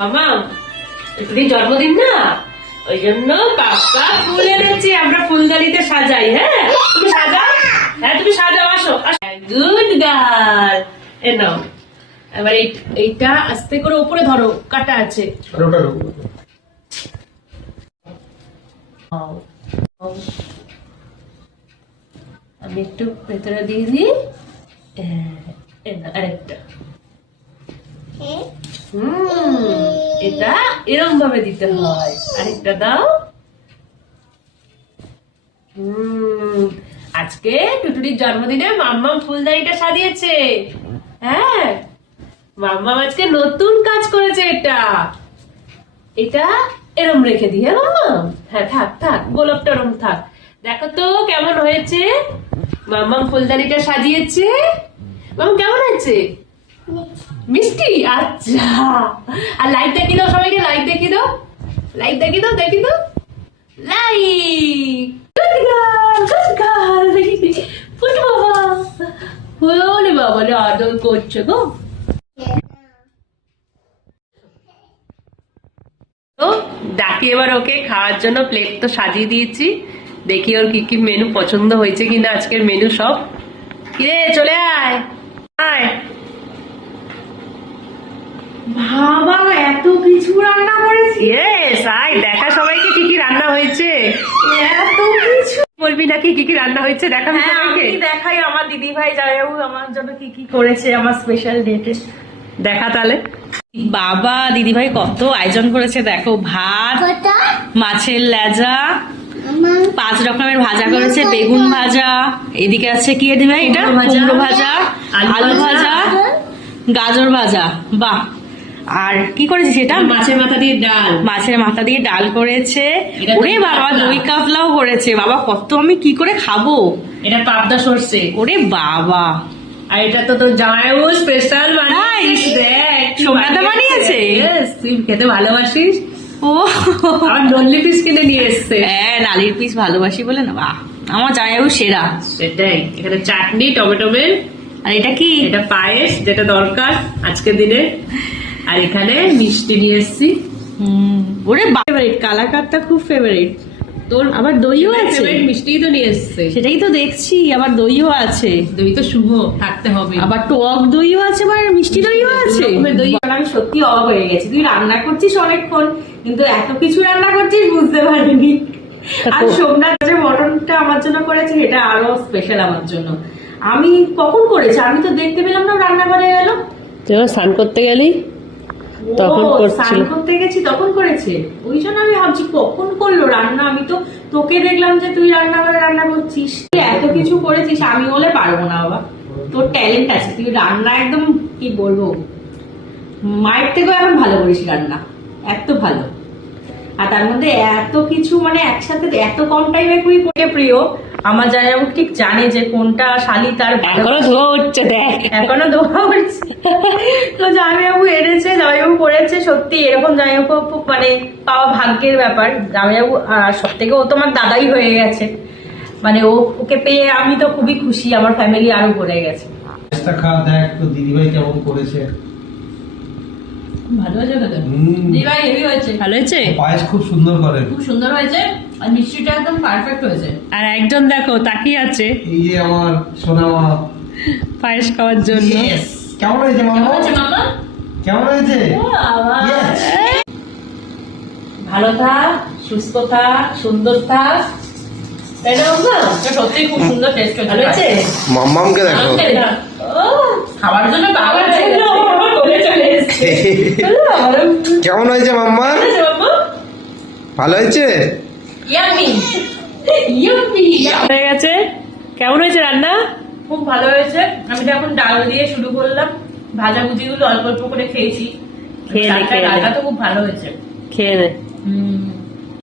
মামা এতদিন জন্মদিন না? ওই জন্য ফুল এনেছি আমরা ফুলদানিতে সাজাই হ্যাঁ? তুমি সাজাও? হ্যাঁ তুমি সাজাও আসো গুড গার্ল এ নাও। এবার এইটা আস্তে করে উপরে ধরো কাটা আছে। আর আমি একটু ভেতরে দিয়ে দিই। হ্যাঁ, আরেকটা। এটা এরকম ভাবে দিতে হয়। আরেকটা দাও। আজকে টুটুরির জন্মদিনে মাম্মাম ফুলদানিটা সাজিয়েছে। হ্যাঁ মাম্মাম আজকে নতুন কাজ করেছে এটা। এটা এরম রেখে দিই হ্যাঁ মাম্মাম? হ্যাঁ থাক থাক, গোলাপটা এরম থাক। দেখো তো কেমন হয়েছে? মাম্মাম ফুলদানিটা সাজিয়েছে। মাম্মাম কেমন হয়েছে মিষ্টি? আচ্ছা। আর লাইট দেখি দাও সবাইকে লাইট দেখি দাও। লাইট দেখি দাও দেখি দাও। Light good girl good girl foot বাবা ওরে বাবা রে আদর করছে গো। তো, ডাকি এবার ওকে, খাওয়ার জন্য প্লেট তো সাজিয়ে দিয়েছি। দেখি ওর কি কি মেনু পছন্দ হয়েছে কিনা আজকের মেনু সব। কিরে চলে আয়। বাবা এত কিছু রান্না করেছি? ইয়েস আয় দেখা সবাইকে কি কি রান্না হয়েছে। এত কিছু। বলবি নাকি কি কি রান্না হয়েছে? দেখা হ্যাঁ সবাইকে। দেখাই আমার দিদি ভাই জামাইবাবু আমার জন্য কি কি করেছে আমার স্পেশাল ডেটে দেখা তাহলে। বাবা দিদি ভাই কত আয়োজন করেছে দেখো ভাত মাছের লেজা পাঁচ রকমের ভাজা করেছে বেগুন ভাজা এদিকে আছে কি দিদি ভাই এটা? কুমড়ো ভাজা, ভাজা আলু ভাজা গাজর ভাজা বাহ। আর কি করেছে সেটা? মাছের মাথা দিয়ে ডাল। মাছের মাথা দিয়ে ডাল করেছে। ওরে বাবা। দই কাতলাও করেছে। বাবা কত আমি কি করে খাব? এটা পাবদা সর্ষে। ওরে বাবা। আর এটা তো তোর জামাইবাবু স্পেশাল Nice. দেখ কি বানিয়েছে? তুই খেতে ভালোবাসিস? ও। আর নল্লি পিস কিনে নিয়ে এসছে। হ্যাঁ নালির পিস ভালোবাসি বলে না। বাহ আমার জামাইবাবু সেরা। সেটাই এখানে চাটনি টমেটোমের আর এটা কি? এটা পায়েস যেটা দরকার আজকের দিনে। আর এখানে মিষ্টি নিয়ে এসছি। ওরে ফেভারিট কালাকারটা খুব ফেভারিট তোর আবার দইও আছে। তো নিয়ে এসছে। সেটাই তো দেখছি আবার দইও আছে। দই তো শুভ থাকতে হবে। আবার টক দইও আছে আবার মিষ্টি দইও আছে। দই আমি সত্যি অবাক হয়ে গেছি। তুই রান্না করছিস অনেকক্ষণ কিন্তু এত কিছু রান্না করছিস বুঝতে পারিনি। আর সোমনাথ যে মটনটা আমার জন্য করেছে এটা আরও স্পেশাল আমার জন্য। আমি কখন করেছি? আমি তো দেখতে পেলাম না রান্না করে গেল স্নান করতে গেলি। তখন করছিল। করতে গেছি তখন করেছে। ওই জন্য আমি ভাবছি কখন করল রান্না? আমি তো তোকে দেখলাম যে তুই রান্না করে রান্না করছিস। এত কিছু করেছিস আমি বলে পারব না বাবা। তোর ট্যালেন্ট আছে তুই রান্না একদম কি বলব? মায়ের থেকেও এখন ভালো করিস রান্না এত ভালো। আর তার মধ্যে এত কিছু মানে একসাথে এত কম টাইমে খুবই প্রিয়। আমার জায়গাও ঠিক জানে যে কোনটা শালি তার এখনও ধোয়া হচ্ছে দেখ। এখনও দোয়া হচ্ছে। তো জামাইবাবু এনেছে জামাইবাবু করেছে সত্যি এরকম জামাইবাবু মানে পাওয়া ভাগ্যের ব্যাপার। জামাইবাবু আর সব থেকে ও তো আমার দাদাই হয়ে গেছে। মানে ও ওকে পেয়ে আমি তো খুবই খুশি আমার ফ্যামিলি আরও ভরে গেছে। দেখ তো দিদিভাই কেমন করেছে। ভালো হয়েছে ভালো হয়েছে? পায়েস খুব সুন্দর করেন খুব সুন্দর হয়েছে? আর মিষ্টিটা একদম পারফেক্ট হয়েছে। আর একজন দেখো তাকিয়ে আছে। এই যে আমার সোনা মা পায়েস খাওয়ার জন্য। কেমন হয়েছে মামা? মামা? কেমন হয়েছে? ভালো থাক সুস্থ থাক সুন্দর থাক। মাম্মামকে দেখো। খাবার জন্য বাবা কেমন হয়েছে মাম্মা? ভালো হয়েছে? হয়ে গেছে? কেমন হয়েছে রান্না? খুব ভালো হয়েছে। আমি তো এখন ডাল দিয়ে শুরু করলাম। ভাজা ভুজিগুলো অল্প অল্প করে খেয়েছি। খেয়ে নে, ডালটা- খেয়ে নে। ডালটা তো খুব ভালো হয়েছে। খেয়ে নে। হুম।